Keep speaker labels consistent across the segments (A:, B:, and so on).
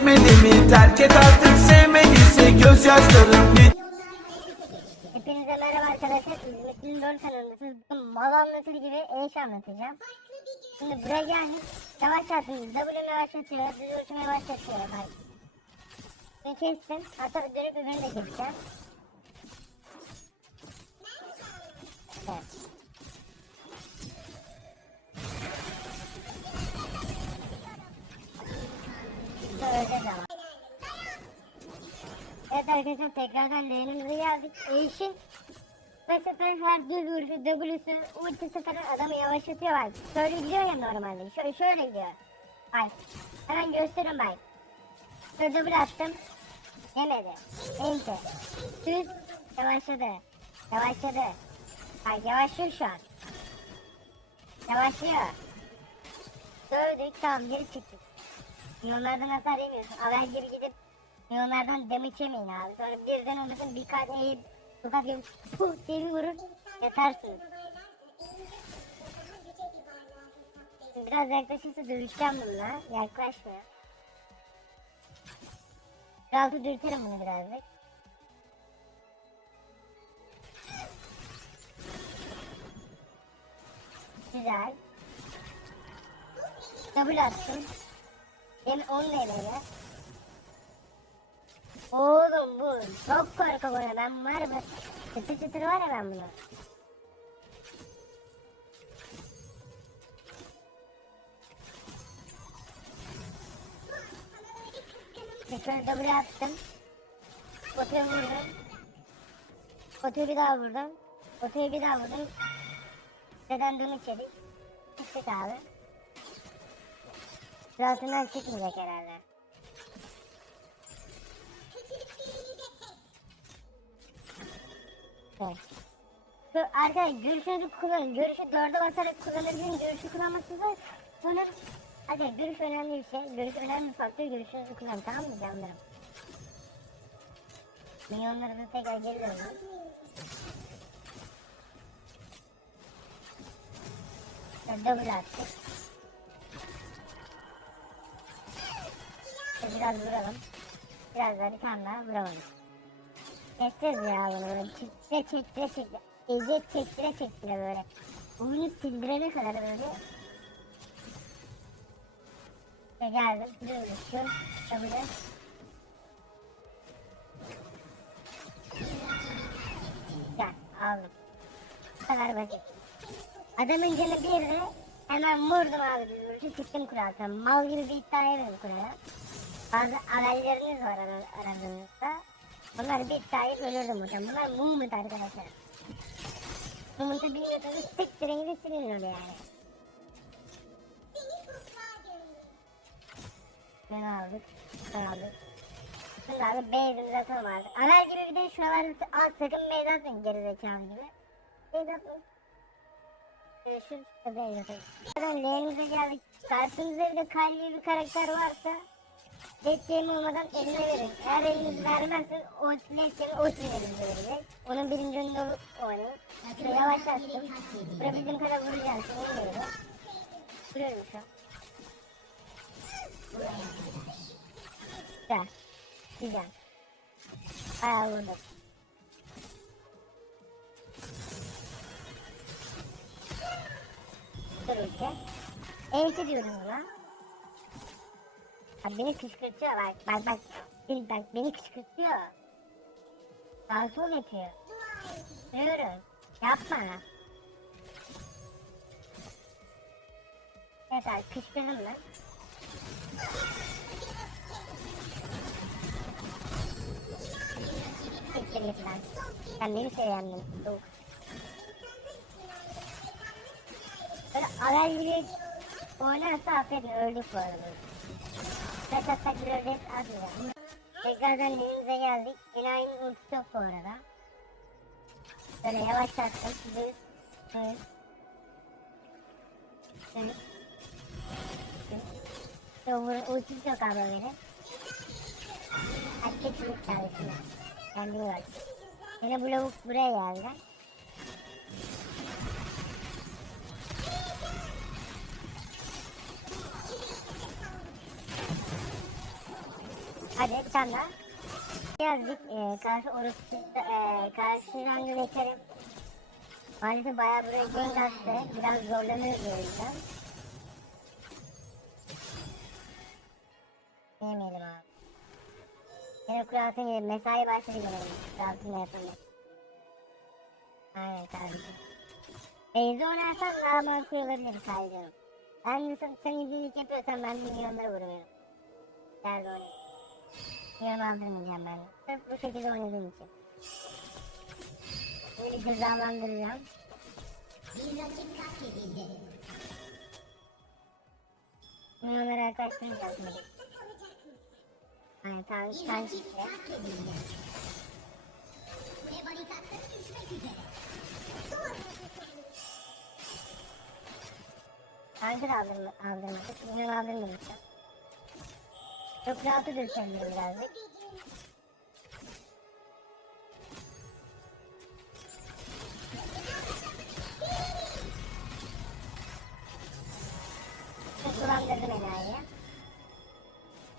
A: yetmedi mi terk et artık sevmediyse gözyaşlarım bit
B: Hepinize merhaba arkadaşlar. İzmit'in LoL kanalındasınız. Bugün mal anlatır gibi eş anlatacağım. Şimdi geldik. Yavaş atıyoruz. W yavaşlatıyor. Düz uçmaya başlatıyor. Bak. Şimdi kestim. Hatta dönüp öbürünü de keseceğim. Evet. Arkadaşlar tekrardan lane'imize geldik. Eşin bu sefer her düz vuruşu, W'su, ultisi falan adamı yavaşlatıyor bak. Şöyle gidiyor ya normalde. Şöyle, şöyle gidiyor. Bak. Hemen gösteriyorum bak. Şöyle W attım. Yemedi. Ente. Düz. Yavaşladı. Yavaşladı. Bak yavaşlıyor şu an. Yavaşlıyor. Dövdük tamam geri çıktık. Yollardan hasar yemiyorsun. Haber gibi gidip Yollardan damage yemeyin abi. Sonra birden olmasın bir kat eğip sokak gibi puh diye bir vurur yatarsınız. Biraz yaklaşırsa dövüşeceğim bununla. Yaklaşmıyor. Da dürterim bunu birazcık. Güzel. Double attım. Hem 10 levele. Oğlum bu çok korku bana ben var mı? Çıtır çıtır var ya ben bunu. Şöyle double attım. Otuya vurdum. Otuya bir daha vurdum. Otuya bir daha vurdum. Neden dönü içerik. Çıktık abi. Altından çıkmayacak herhalde. Şu arkadaşlar görüşünüzü kullanın. Görüşü dörde basarak kullanabilirim. Görüşü kullanmasınız. Sonra hadi görüş önemli bir şey. Görüş önemli bir faktör. Görüşünüzü kullanın. Tamam mı canlarım? Milyonlarınızı tekrar geri dönün. Double attık. Biraz vuralım. Biraz daha bir tane daha vuralım. Keseceğiz ya bunu böyle çektire çektire çektire. Eziyet çektire çektire böyle. Oyunu sildirene kadar böyle. Ve geldim. Şuraya düştüm. Şöyle. Gel aldım. Bu kadar basit. Adamın canı birdi. Hemen vurdum abi vuruşu çıktım kuraldan. Mal gibi bir iddia yemedim kuraya. Bazı adaylarınız var ara- aranızda. Bunlar bir iddiayı ölürdüm hocam. Bunlar movement arkadaşlar. Movement'ı bilmiyorsanız siktirin gidin silin onu yani. Ben aldık. Ben aldık. Şimdi abi base'imizi atalım artık. Arar gibi bir de şuralarda al sakın base atmayın gerizekalı gibi. Base atmayın. Ee, şu atalım. Zaten lane'imize geldik. Karşımızda bir de Kylie bir karakter varsa Desteğim olmadan eline verin. Eğer elinizi vermezseniz o desteğimi o elinize verecek. Onun birinci önünde oynayın. Şöyle yavaşlattım. Vurabildiğim kadar vuracağım. Şimdi vuruyorum. Vuruyorum şu an. Güzel. Güzel. Bayağı vurdum. Dur ülke. Eğitim diyorum buna. Bak beni kışkırtıyor bak bak bak. Beni, bak beni kışkırtıyor. Sağ sol yapıyor. Diyorum. Yapma. Evet abi kışkırdım ben. Git lan. Sen beni seviyendin. Soğuk. Böyle alay gibi oynarsa affedin öldük bu arada. Atsak bir ördek atmayacağım. Tekrardan elimize geldik. Enayinin ultisi yok bu arada. Böyle yavaşlattık. Düz. Düz. Düz. Yok bunun ultisi yok abi öyle. Hadi keçilik çağrısına. Kendini gör. Yine bu lavuk buraya geldi. Hadi bir tane daha. Birazcık e, karşı orası e, karşı randedekilerim maalesef bayağı buraya gank attı. Biraz zorlanıyoruz o yüzden. Yemeyelim abi. Yine kuralsın gibi mesai başladı gene. Kuralsın yapalım. Aynen kardeşim. Beyzi oynarsan daha mantıklı olabilir kaydırım. Ben de sen, sen iyilik yapıyorsan ben milyonlara vuruyorum. Derdi oynayayım. Milyon aldırmayacağım ben. Sırf bu şekilde oynadığım için. Böyle cezalandıracağım. Milyonlara yaklaştırmayacağım şimdi. Aynen tamam sen işte. Kanka da aldırma, aldırmadık. Milyon aldırmadık. Çok rahatı dürtelim birazcık. Çok dolandırdım enayi.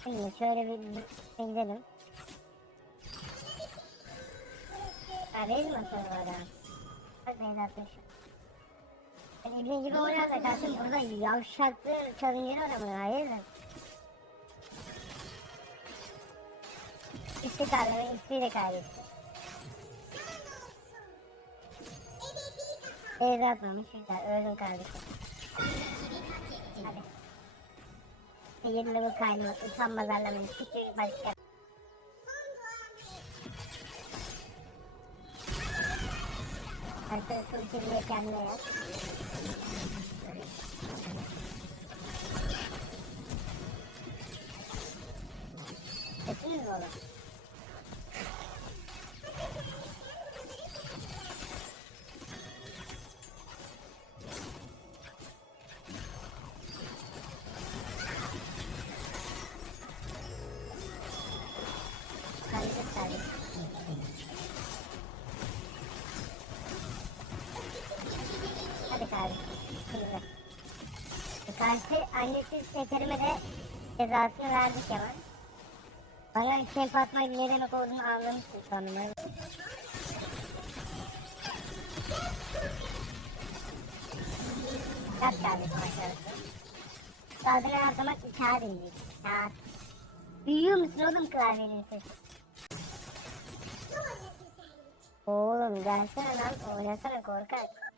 B: Şimdi şöyle bir, bir gidelim. Ha mi sonra orada? Bak beni şu. Ben gibi oynarsa karşım burada yavşaklı çalıncını oynamıyor hayırdır? İşte karnımın ismiyle kaybetti. Beyza atmamış güzel öldüm kardeşim. Hadi. Yedi level kaynıyor utanmaz anlamayın. Siktir başka. Arkadaşlar Türkiye'ye kendine. Sesiniz mi oğlum? Karşı annesi Sekerime de cezasını verdik hemen. Bana kemp atmak ne demek olduğunu anlamıştım sanırım. Yap kardeşim aşağısı. Sadece harcamak kağıt inecek. Kağıt. Duyuyor musun oğlum klavyenin sesi? Oğlum gelsene lan oynasana korkak.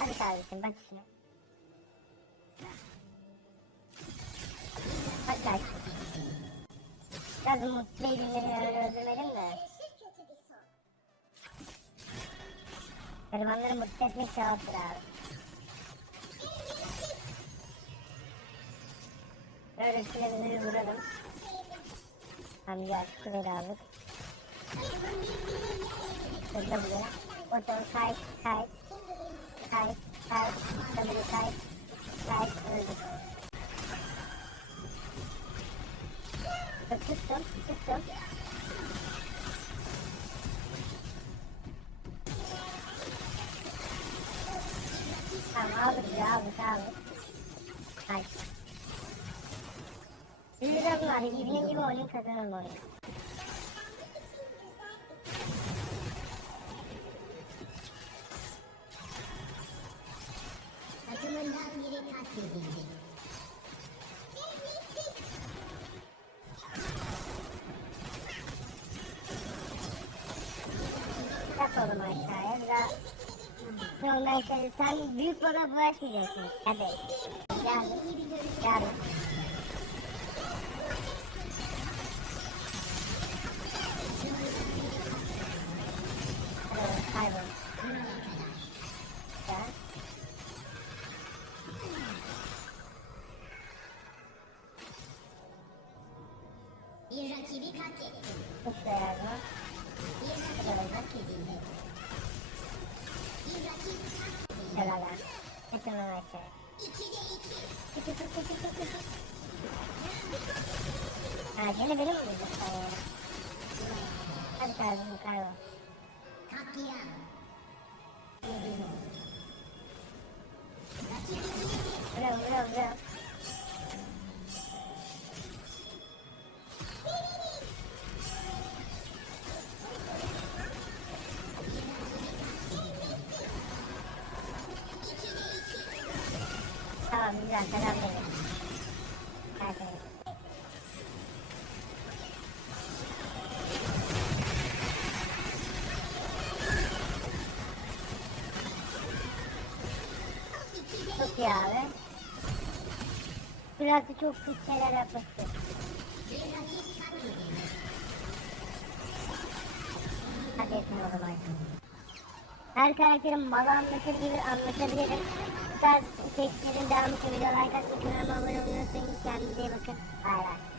B: Hadi kardeşim bak işine. Bak kardeşim. Biraz mutlu elimleri öldürmedim de. Garibanları mutlu etmek sevaptır abi. Böyle şöyle vuralım. Tamam güzel şu kuleyi aldık. Şurada buraya. Otur kay kay. Kay kay. Tabii kay. Kay öldük. Tuttum tuttum. Tamam aldık ya aldık aldık. Hayır. Biraz var ibne gibi oyun kazanalım oyunu. Oğlum aşağıya biraz. Sonra işte sen büyük bana bulaşmayacaksın. Hadi. Gel. Gel. Kaybol. Gel.
C: Bir rakibi katletti.
B: Tut da Getir onu aşağıya.
C: İkide iki.
B: Tık tık tık tık tık tık tık. Ha gene benim mi vurdun sen ya? Hadi kardeşim kaybol.
C: Katliam.
B: Vuruyorum vuruyorum vuruyorum. Tamam Çok iyi abi. Biraz da çok pis şeyler yapmıştı. Hadi etme o zaman. Her karakterin malı anlatır gibi anlatabilirim. Tarz içeriklerin devamı için videolar atmayı, kanalıma abone olmayı unutmayın. Kendinize iyi bakın. Bay bay.